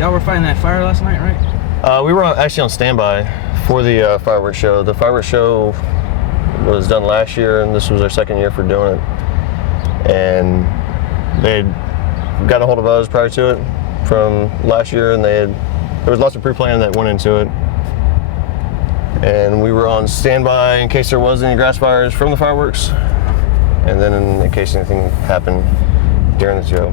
Y'all were fighting that fire last night, right? We were actually on standby for the fireworks show. The fireworks show was done last year, and this was our second year for doing it. And they got a hold of us prior to it from last year, and there was lots of pre-planning that went into it. And we were on standby in case there was any grass fires from the fireworks, and then in case anything happened during the show.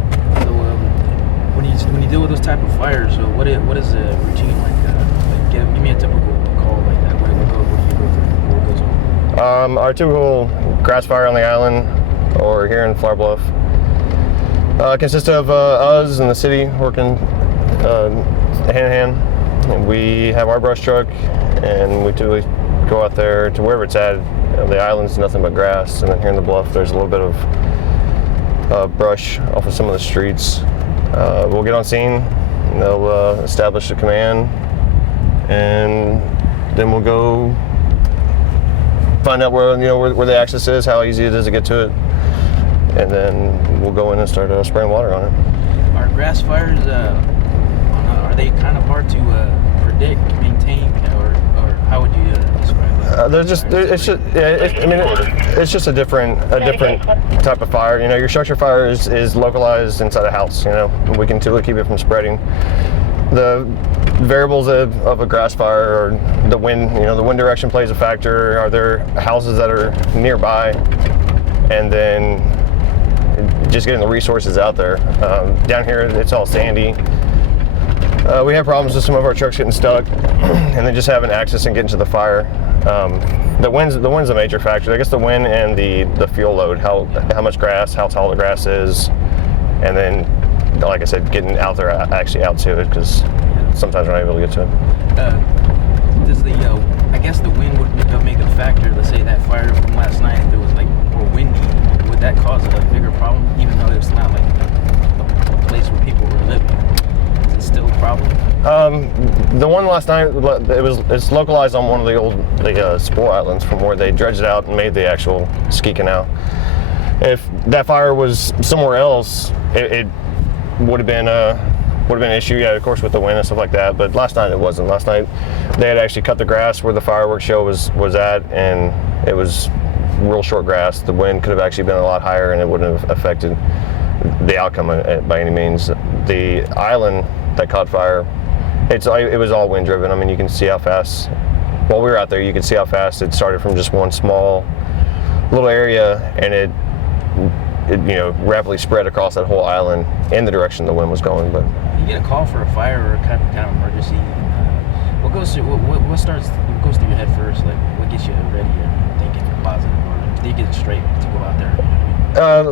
So when you deal with those type of fires, so what is the routine like? Give me a typical call like that. What do you go through? What goes on? Our typical grass fire on the island or here in Flour Bluff consists of us and the city working hand in hand. And we have our brush truck, and we typically go out there to wherever it's at. The island's nothing but grass, and then here in the bluff there's a little bit of brush off of some of the streets. We'll get on scene, and they'll establish a command, and then we'll go find out where the access is, how easy it is to get to it, and then we'll go in and start spraying water on it. Are grass fires are they kind of hard to predict, maintain, or how would you describe that? It's just a different type of fire. Your structure fire is localized inside a house. We can typically keep it from spreading. The variables of a grass fire or the wind, the wind direction plays a factor. Are there houses that are nearby? And then just getting the resources out there. Down here, it's all sandy. We have problems with some of our trucks getting stuck, and then just having access and getting to the fire. The wind's a major factor. I guess the wind and the fuel load, how much grass, how tall the grass is, and then, like I said, getting out there, actually out to it, because sometimes we're not able to get to it. Does I guess the wind would make a factor. Let's say that fire from last night, if it was like more windy, would that cause a bigger problem, even though it's not like a place where people were living? Still a problem? The one last night, it's localized on one of the old spore islands from where they dredged it out and made the actual ski canal. If that fire was somewhere else, it would have been an issue, of course, with the wind and stuff like that. But last night it wasn't. Last night they had actually cut the grass where the fireworks show was at, and it was real short grass. The wind could have actually been a lot higher, and it wouldn't have affected the outcome by any means. The island that caught fire, it was all wind driven. I mean, you can see how fast, while we were out there, you could see how fast it started from just one small little area, and it rapidly spread across that whole island in the direction the wind was going. But you get a call for a fire or a kind of emergency, what goes through your head first? Like, what gets you ready and thinking positive, or do you get straight to go out there?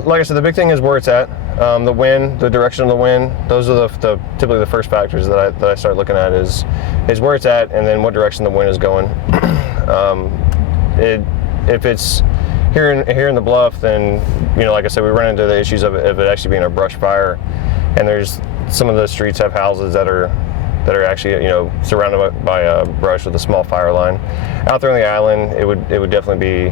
Like I said, the big thing is where it's at. The wind, the direction of the wind. Those are typically the first factors that I start looking at is where it's at, and then what direction the wind is going. If it's here in the bluff, then like I said, we run into the issues of it actually being a brush fire, and there's some of the streets have houses that are actually surrounded by brush with a small fire line. Out there on the island, it would definitely be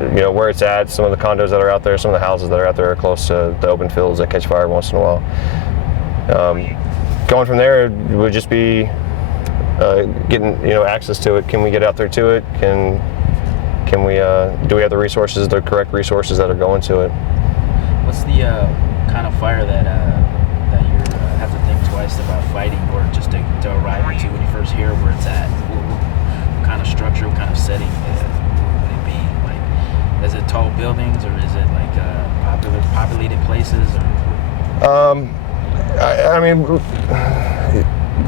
where it's at. Some of the condos that are out there, some of the houses that are out there are close to the open fields that catch fire once in a while. Going from there would just be getting access to it. Can we get out there to it? Can we do we have the resources, the correct resources that are going to it? What's the kind of fire that you have to think twice about fighting, or just to arrive into when you first hear where it's at? What kind of structure, what kind of setting would it be? Like, is it tall buildings, or is it like populated places? I mean,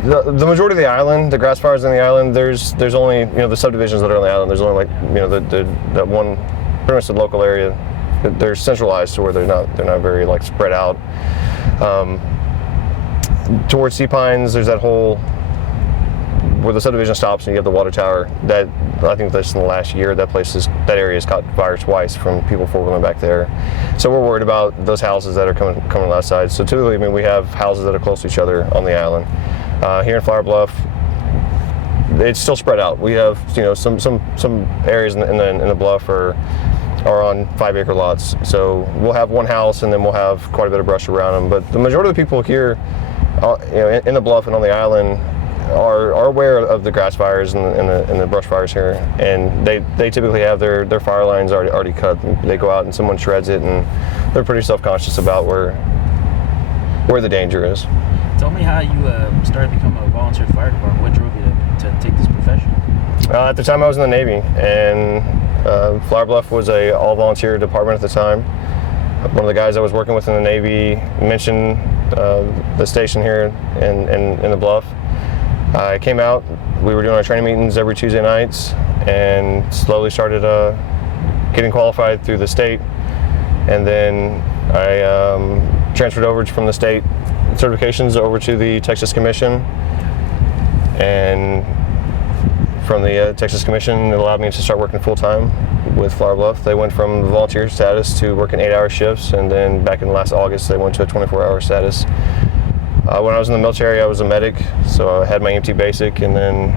the majority of the island, the grass fires on the island, there's only the subdivisions that are on the island. There's only that one, pretty much the local area. They're centralized to where they're not very spread out. Towards Sea Pines, there's that whole where the subdivision stops and you have the water tower. That I think that's in the last year that area has caught fire twice from people four-wheeling back there. So we're worried about those houses that are coming on that side. So typically, we have houses that are close to each other on the island. Here in Flour Bluff, it's still spread out. We have some areas in the bluff are are on 5-acre lots. So we'll have one house, and then we'll have quite a bit of brush around them. But the majority of the people here, you know, in the bluff and on the island, are aware of the grass fires and the brush fires here, and they typically have their fire lines already cut. They go out and someone shreds it, and they're pretty self-conscious about where the danger is. Tell me how you started to become a volunteer fire department. What drove you to take this profession? At the time I was in the Navy, and Flour Bluff was a all-volunteer department at the time. One of the guys I was working with in the Navy mentioned the station here in the Bluff. I came out, we were doing our training meetings every Tuesday nights, and slowly started getting qualified through the state. And then I transferred over from the state certifications over to the Texas Commission. And from the Texas Commission, it allowed me to start working full-time with Flour Bluff. They went from volunteer status to working 8-hour shifts, and then back in last August, they went to a 24-hour status. When I was in the military, I was a medic, so I had my EMT basic, and then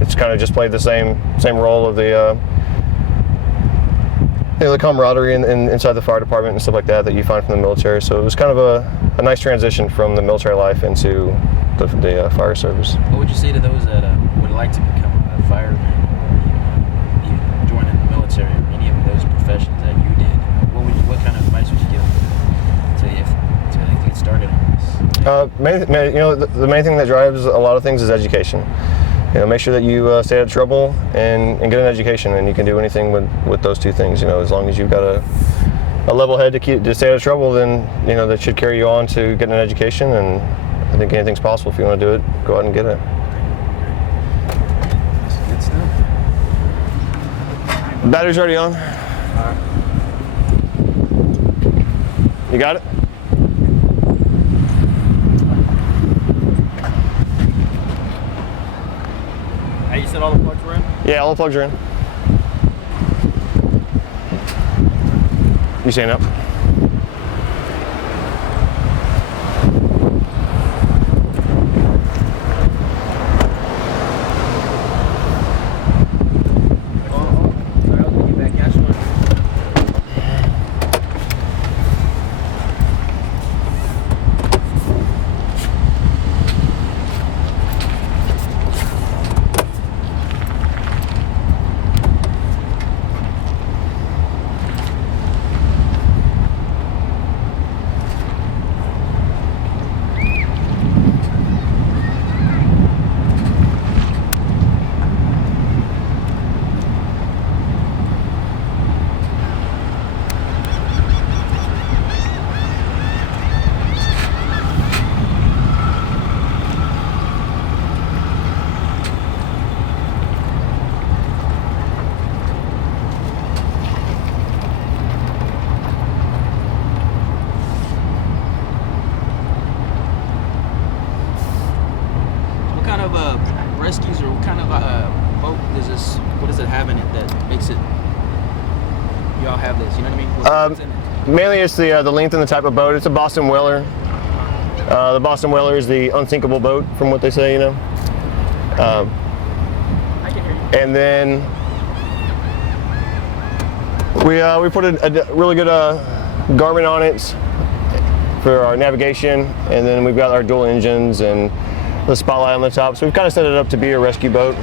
it's kind of just played the same role of the the camaraderie inside the fire department and stuff like that you find from the military. So it was kind of a nice transition from the military life into the fire service. What would you say to those that would like to become a fireman, or you join in the military, or any of those professions that you did? What kind of advice would you give them to get started on this? You know, the main thing that drives a lot of things is education. You know, make sure that you stay out of trouble and get an education, and you can do anything with those two things. You know, as long as you've got a level head to stay out of trouble, then you know that should carry you on to get an education. And I think anything's possible. If you want to do it, go out and get it. Good stuff. Battery's already on. You got it? Hey, you said all the plugs were in? Yeah, all the plugs are in. You saying up? Rescues, or what kind of boat what does it have in it that makes it, y'all have this, you know what I mean? What's in it? Mainly it's the length and the type of boat. It's a Boston Whaler. The Boston Whaler is the unsinkable boat, from what they say, you know. I can hear you. And then we put a really good Garmin on it for our navigation, and then we've got our dual engines and the spotlight on the top. So we've kind of set it up to be a rescue boat.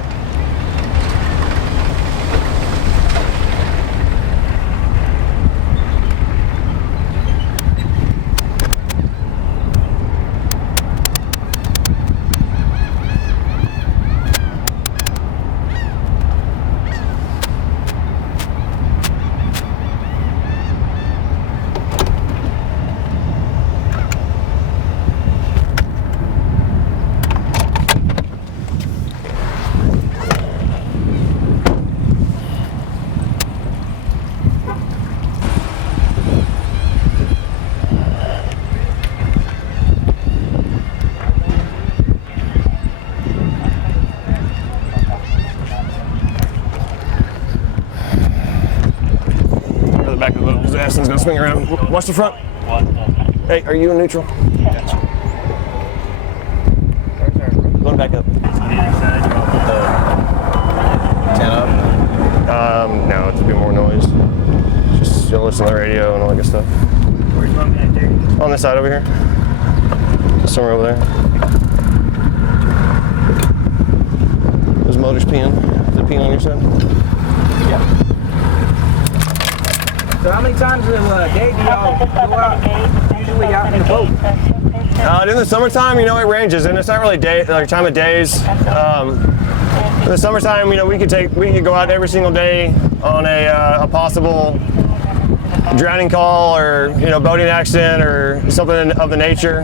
Back of the boat because the ass thing's gonna swing around. Watch the front. Hey, are you in neutral? Going back up. Put the tent up? No, it's a bit more noise. you'll listen to the radio and all that good stuff. Where's mom at, Derek? On this side over here. Somewhere over there. Those motors peeing. Is it peeing on your side? Yeah. So how many times a day do y'all go out, usually out in the boat? In the summertime, you know, it ranges, and it's not really time of days. In the summertime, you know, we could go out every single day on a possible drowning call or, you know, boating accident or something of the nature.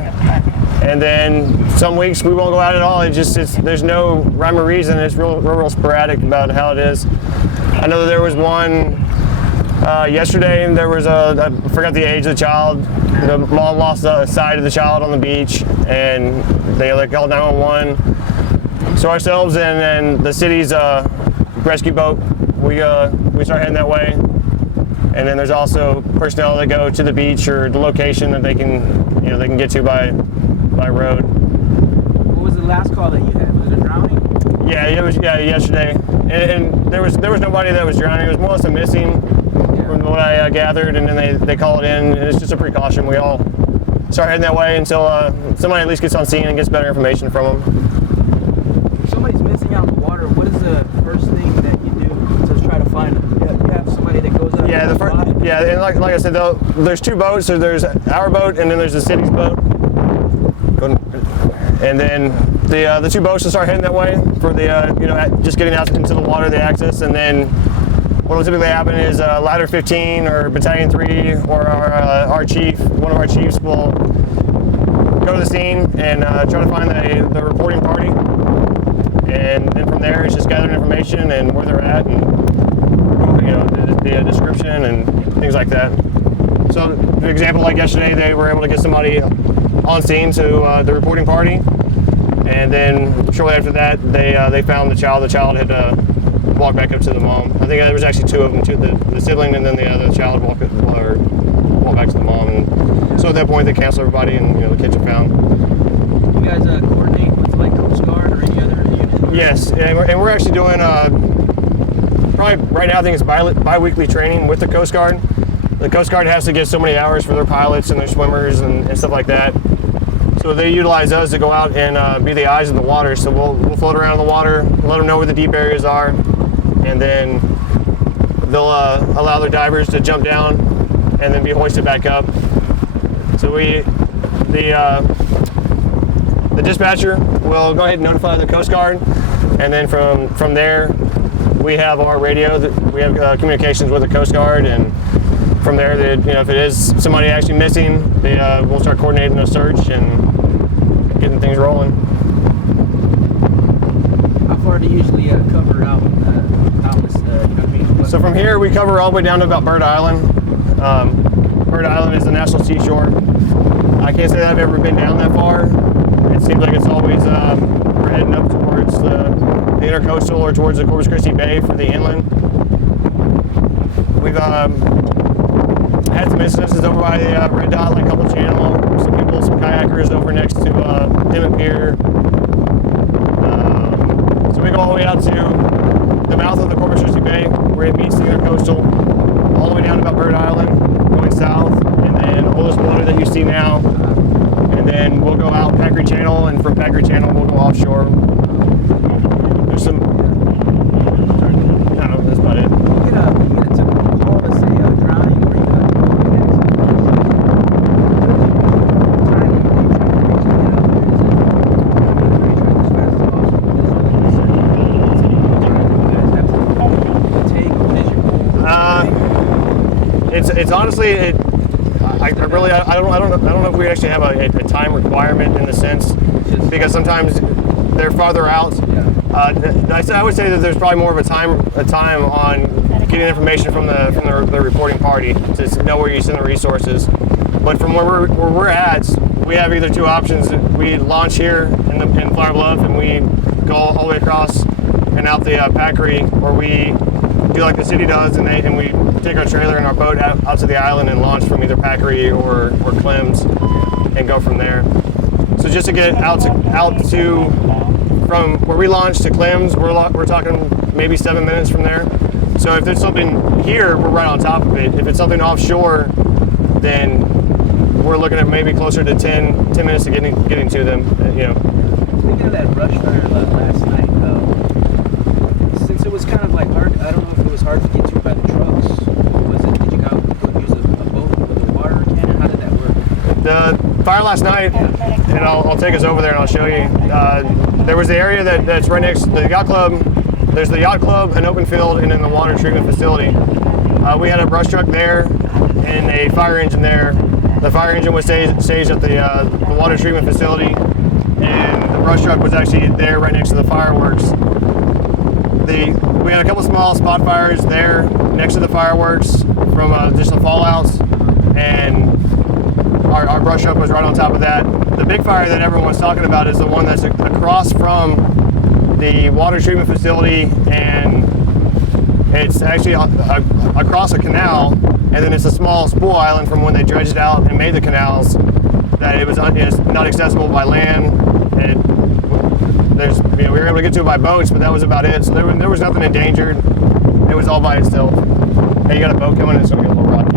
And then some weeks we won't go out at all. There's no rhyme or reason. It's real sporadic about how it is. I know that there was one yesterday. There was I forgot the age of the child. The mom lost sight of the child on the beach, and they called 911. So ourselves and then the city's rescue boat, we start heading that way. And then there's also personnel that go to the beach or the location that they can get to by road. What was the last call that you had? Was it a drowning? Yeah, it was yesterday, and there was nobody that was drowning. It was more or less a missing, from what I gathered, and then they call it in, and it's just a precaution. We all start heading that way until somebody at least gets on scene and gets better information from them. If somebody's missing out in the water, what is the first thing that you do to try to find them? You have somebody that goes out. Yeah, and like I said, there's two boats. So there's our boat, and then there's the city's boat. And then the two boats will start heading that way for the just getting out into the water, the access, and then what will typically happen is Ladder 15 or Battalion 3 or our chief, one of our chiefs will go to the scene and try to find the reporting party, and then from there it's just gathering information and where they're at and the description and things like that. So, for example, like yesterday, they were able to get somebody on scene to the reporting party, and then shortly after that, they found the child. The child had walked back up to the mom. I think there was actually two of them, the sibling and then the other child walked back to the mom. And so at that point, they canceled everybody, and the kids are found. You guys coordinate with like Coast Guard or any other unit? Yes, and we're actually doing probably right now. I think it's bi-weekly training with the Coast Guard. The Coast Guard has to get so many hours for their pilots and their swimmers and stuff like that. So they utilize us to go out and be the eyes in the water. So we'll float around in the water, let them know where the deep areas are, and then they'll allow their divers to jump down and then be hoisted back up. So the dispatcher will go ahead and notify the Coast Guard, and then from there we have our radio. We have communications with the Coast Guard, and from there, if it is somebody actually missing, we'll start coordinating a search and getting things rolling. How far do you usually cover out this, So from here, we cover all the way down to about Bird Island. Bird Island is the national seashore. I can't say that I've ever been down that far. It seems like it's always we're heading up towards the intercoastal or towards the Corpus Christi Bay for the inland. We've had some instances over by the Red Dot, like Couple Channel, some kayakers over next to Dimmitt Pier. So we go all the way out to the mouth of the Corpus Christi Bay, where it meets the intercoastal, all the way down to about Bird Island, going south, and then Oldest Water that you see now. And then we'll go out Packery Channel, and from Packery Channel we'll go offshore. There's some, I don't know, that's about it. You get a typical call to say drowning or even It's honestly, I don't know if we actually have a time requirement in the sense, because sometimes they're farther out. I would say that there's probably more of a time on getting information from the reporting party to know where you send the resources. But from where we're at, we have either two options. We launch here in Flour Bluff, and we go all the way across and out the Packery, or we do like the city does, and we take our trailer and our boat out to the island and launch from either Packery or Clem's and go from there. So just to get out to from where we launch to Clem's, we're talking maybe 7 minutes from there. So if there's something here, we're right on top of it. If it's something offshore, then we're looking at maybe closer to 10 minutes to getting to them. You know. Speaking of that brush fire last night, since it was kind of like hard, I don't know if it was hard to get to by the trucks. Was it? Did you go use a boat with a water cannon? How did that work? The fire last night, and I'll take us over there and I'll show you. There was the area that's right next to the yacht club. There's the yacht club, an open field, and then the water treatment facility. We had a brush truck there and a fire engine there. The fire engine was staged at the water treatment facility, and the brush truck was actually there right next to the fireworks. We had a couple small spot fires there next to the fireworks from additional fallouts, and our brush truck was right on top of that. The big fire that everyone's talking about is the one that's across from the water treatment facility, and it's actually across a canal, and then it's a small spool island from when they dredged out and made the canals that it's not accessible by land. And we were able to get to it by boats, but that was about it. So there was nothing endangered. It was all by itself. Hey, you got a boat coming? It's gonna get a little rocky.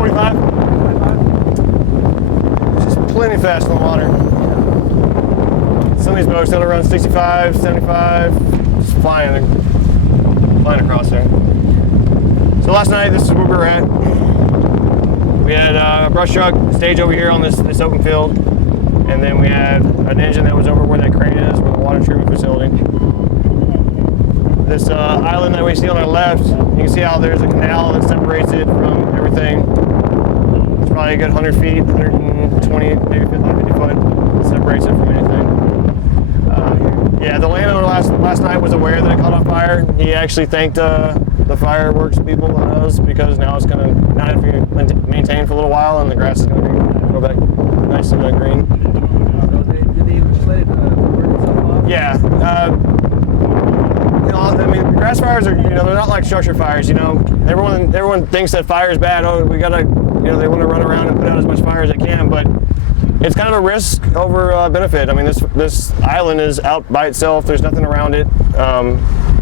45. Just plenty fast in the water. Some of these boats that'll run 65, 75, just flying across there. So last night, this is where we were at. We had a brush truck stage over here on this open field, and then we had an engine that was over where that crane is, with the water treatment facility. This island that we see on our left, you can see how there's a canal that separates it from everything. It's probably a good 100 feet, 120, maybe 50 foot, separates it from anything. Yeah, the landowner last night was aware that it caught on fire. He actually thanked the fireworks people and us, because now it's going to not have to be maintained for a little while, and the grass is going to go back nice and green. So did they just let it burn itself off? Yeah. I mean, grass fires are, they're not like structure fires. Everyone thinks that fire is bad. Oh, we gotta, they want to run around and put out as much fire as they can, but it's kind of a risk over benefit. I mean, this island is out by itself. There's nothing around it.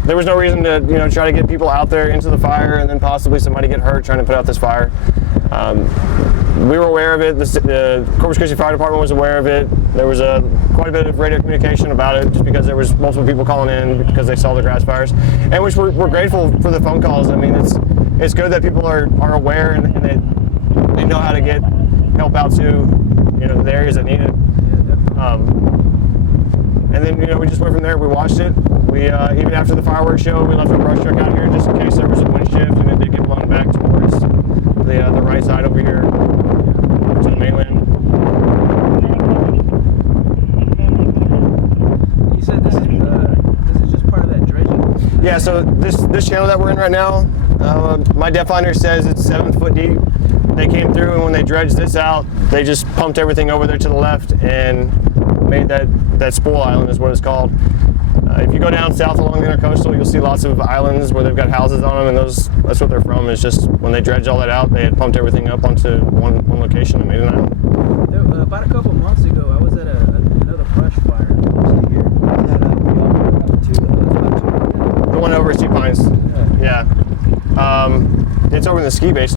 There was no reason to, try to get people out there into the fire and then possibly somebody get hurt trying to put out this fire. We were aware of it. The Corpus Christi Fire Department was aware of it. There was quite a bit of radio communication about it, just because there was multiple people calling in because they saw the grass fires, and which we're grateful for the phone calls. I mean, it's good that people are aware and they know how to get help out to the areas that need it. And then we just went from there. We watched it. We even after the fireworks show, we left our brush truck out here just in case there was a wind shift and it did get blown back towards the right side over here to the mainland. You said this is just part of that dredging. Yeah. So this channel that we're in right now, my depth finder says it's 7 foot deep. They came through, and when they dredged this out, they just pumped everything over there to the left and made that spool island, is what it's called. If you go down south along the intercoastal, you'll see lots of islands where they've got houses on them, and that's what they're from. Is just when they dredged all that out, they had pumped everything up onto one location and made an island. About a couple months ago, I was at another brush fire here. The one over at Sea Pines. Yeah. It's over in the ski base.